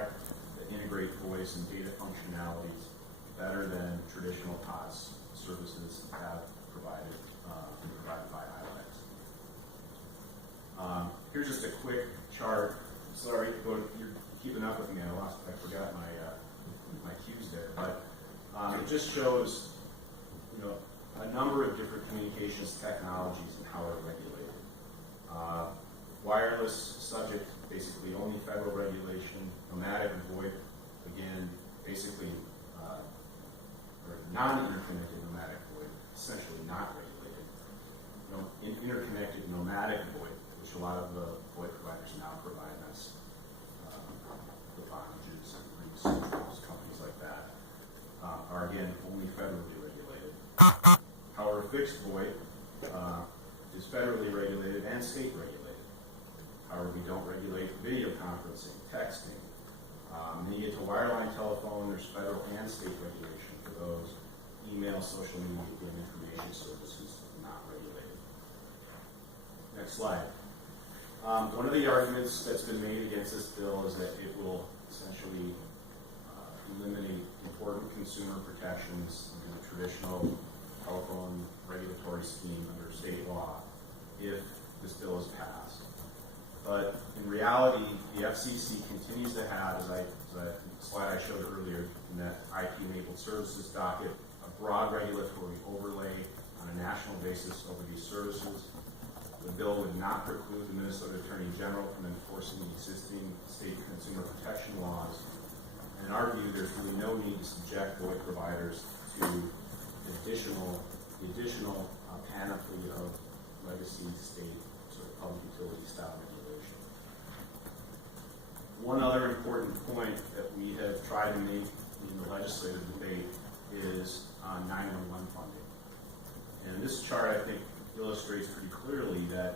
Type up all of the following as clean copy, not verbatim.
that integrate voice and data functionalities better than traditional POS services have provided by ILEX. Here's just a quick chart. Sorry, you're keeping up with me. I forgot my cues there, but it just shows, a number of different communications technologies and how they're regulated. Wireless, subject basically only federal regulation. Nomadic and VoIP, again, basically, or non-interconnected nomadic VoIP, essentially not regulated. Interconnected nomadic VoIP, which a lot of the VoIP providers now provide, that's the Vonages and Reach, companies like that, are again only federally regulated. However, fixed VoIP is federally regulated and state regulated. However, we don't regulate video conferencing, texting. Then you get to wireline telephone, there's federal and state regulation for those. Email, social media, and information services not regulated. Next slide. One of the arguments that's been made against this bill is that it will essentially eliminate important consumer protections in the traditional telephone regulatory scheme under state law if this bill is passed. But in reality, the FCC continues to have, as the slide I showed earlier, in that IP-enabled services docket, a broad regulatory overlay on a national basis over these services. The bill would not preclude the Minnesota Attorney General from enforcing the existing state consumer protection laws. And in our view, there's really no need to subject VoIP providers to the additional panoply of legacy state sort of public utility style regulation. One other important point that we have tried to make in the legislative debate is on 911 funding. And this chart, I think, illustrates pretty clearly that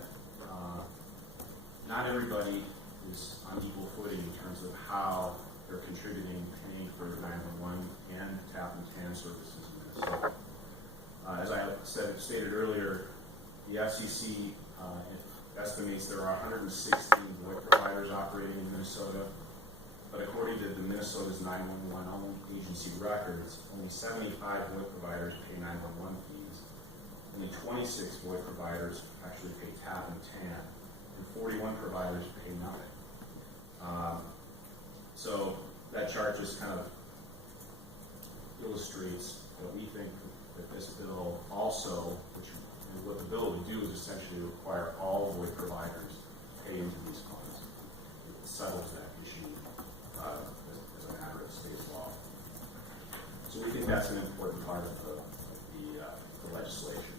not everybody is on equal footing in terms of how they're contributing, paying for 911 and tap and TAN services in Minnesota. As I stated earlier, the FCC estimates there are 116 VoIP providers operating in Minnesota, but according to the Minnesota's 911 agency records, only 75 VoIP providers pay 911 fees. Only 26 VoIP providers actually pay tap and TAN, and 41 providers pay nothing. So that chart just kind of illustrates what we think that this bill also, what the bill would do is essentially require all VoIP providers to pay into these funds. It settles that issue as a matter of state law. So we think that's an important part of the legislation.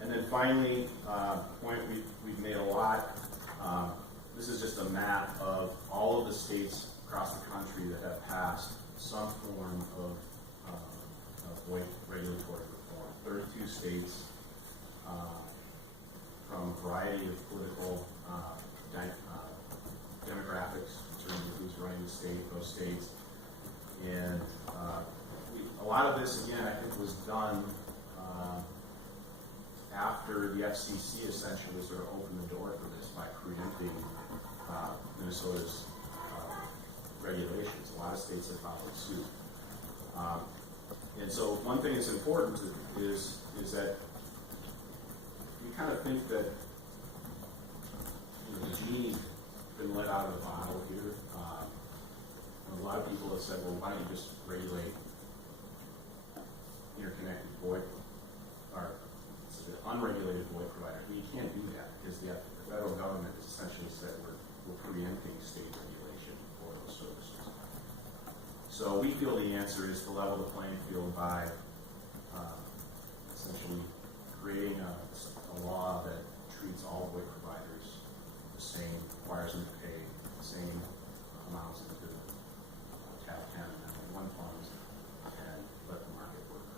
And then finally, point we've made a lot, this is just a map of all of the states across the country that have passed some form of VoIP regulatory reform. 32 states from a variety of political demographics in terms of who's running the state, those states. And a lot of this, again, I think was done after the FCC essentially sort of opened the door for this by preempting Minnesota's regulations. A lot of states have followed suit. And so one thing that's important is that you kind of think that the genie's been let out of the bottle here. And a lot of people have said, well, why don't you just regulate interconnected VoIP or unregulated VoIP provider? You can't do that because the federal government has essentially said we're preempting state regulation for those services. So we feel the answer is to level the playing field by essentially creating a law that treats all VoIP providers the same, requires them to pay the same amounts into TAP 10 and 911 funds, and let the market work.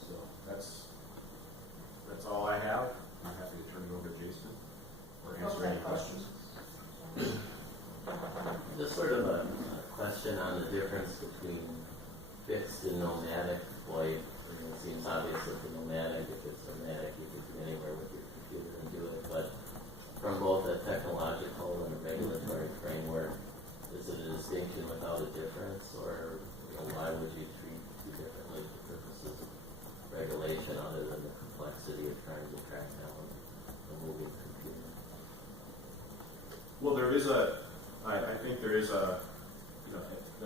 So that's all I have. I'm happy to turn it over to Jason or answer any questions. Just sort of a question on the difference between fixed and nomadic VoIP. It seems obvious that the nomadic, if it's nomadic, you can be anywhere with your computer and do it. But from both a technological and a regulatory framework, without a difference, or why would you treat two differently for purposes of regulation other than the complexity of trying to track down a moving computer? Well, I think there is the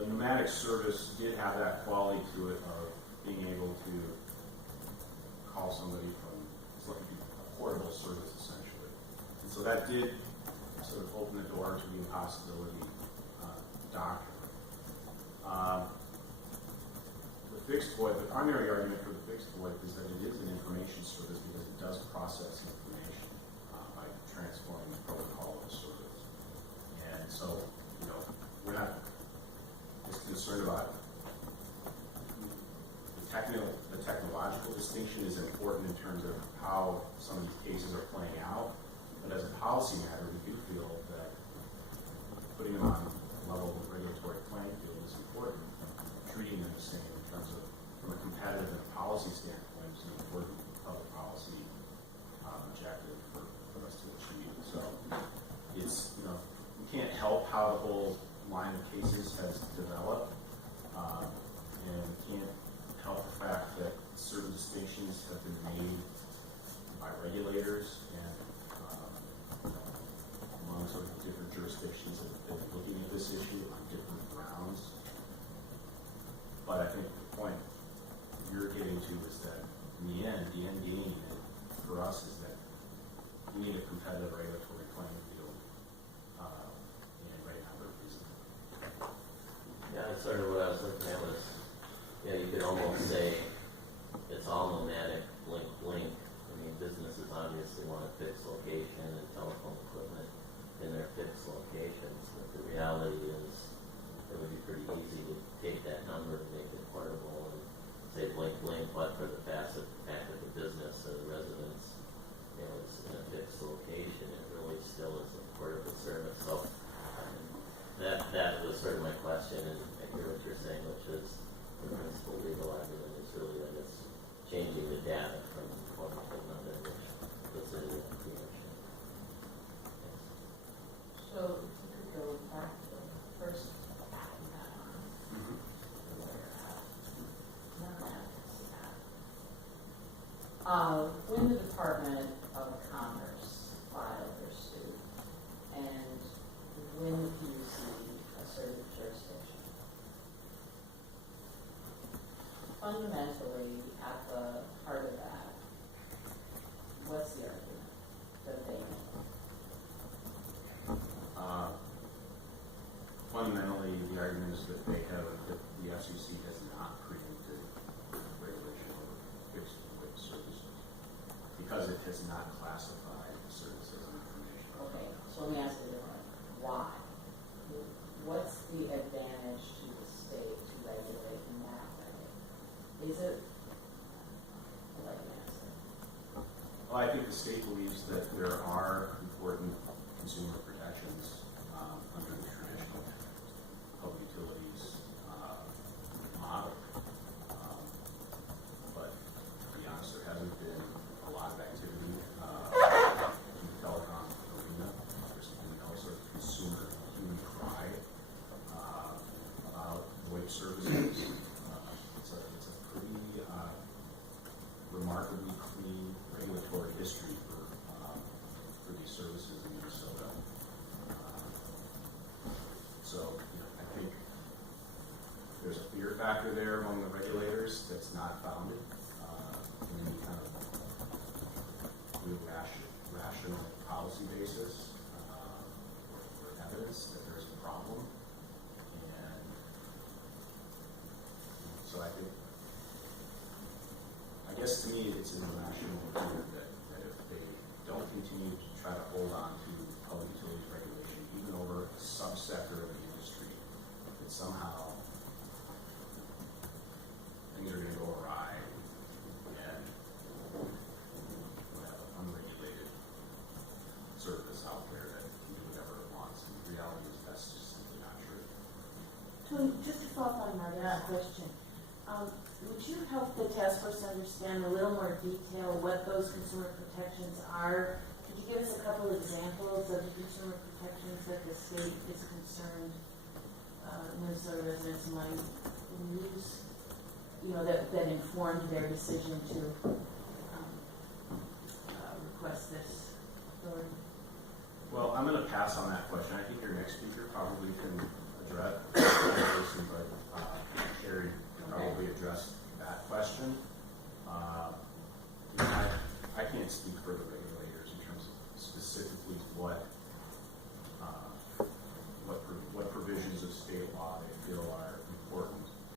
nomadic service did have that quality to it of being able to call somebody from, it's like a portable service essentially. And so that did sort of open the door to the impossibility doctrine. The fixed VoIP, the primary argument for the fixed VoIP is that it is an information service because it does process information by transforming the protocol of the service. And so, we're not just concerned about the technological distinction is important in terms of how some of these cases are playing out. But as a policy matter, we do feel that putting them on a level of regulatory playing field is important. Treating them the same in terms of, from a competitive and policy standpoint, is an important public policy objective for us to achieve. So it's, we can't help how the whole line of cases has developed, and we can't help the fact that certain distinctions have been made by regulators and among sort of different jurisdictions that have been looking at this issue on different grounds. But I think the point you're getting to is that in the end game for us is that you need a competitive regulatory playing field, and right now there isn't. Yeah, that's sort of what I was looking at was, you could almost say it's all nomadic, link. I mean, businesses obviously want a fixed location and telephone equipment in their fixed locations, but the reality is it would be pretty easy to take that number and make it portable and say link, but for the fact that the business or the residence, is in a fixed location, it really still is a portable service. So that was sort of my question, and I hear what you're saying, which is the principal legal argument is really that it's changing the data from one to another, which puts it in the preemption. So if you could go back to the first when the Department of Commerce filed their suit and when the PUC asserted jurisdiction, fundamentally at the heart of that, what's the argument that they make? Fundamentally, the argument is that the FCC has not preempted regulation over fixed VoIP services because it has not classified the services as information. Okay, so let me ask you differently. Why? What's the advantage to the state to regulate in that way? Is it? I'll let you answer. Well, I think the state believes that there are important consumer protections under the traditional public utilities model. But to be honest, there hasn't been a lot of activity in the telecom arena. There's been no sort of consumer human cry about VoIP services. It's a pretty remarkably clean regulatory history for these services in Minnesota. So I think there's a fear factor there among the regulators that's not founded in any kind of real rational policy basis or evidence that there's a problem. And so I guess to me it's an irrational fear that if they don't continue to try to hold on to public utilities regulation, even over a subsector of the industry, that somehow things are going to go awry and we'll have an unregulated service out there that can do whatever it wants. And the reality is that's just simply not true. Tony, just to follow up on Margaret's question, would you help the task force understand a little more detail what those consumer protections are? Could you give us a couple examples of the consumer protections that the state is concerned Minnesota maximize use, that informed their decision to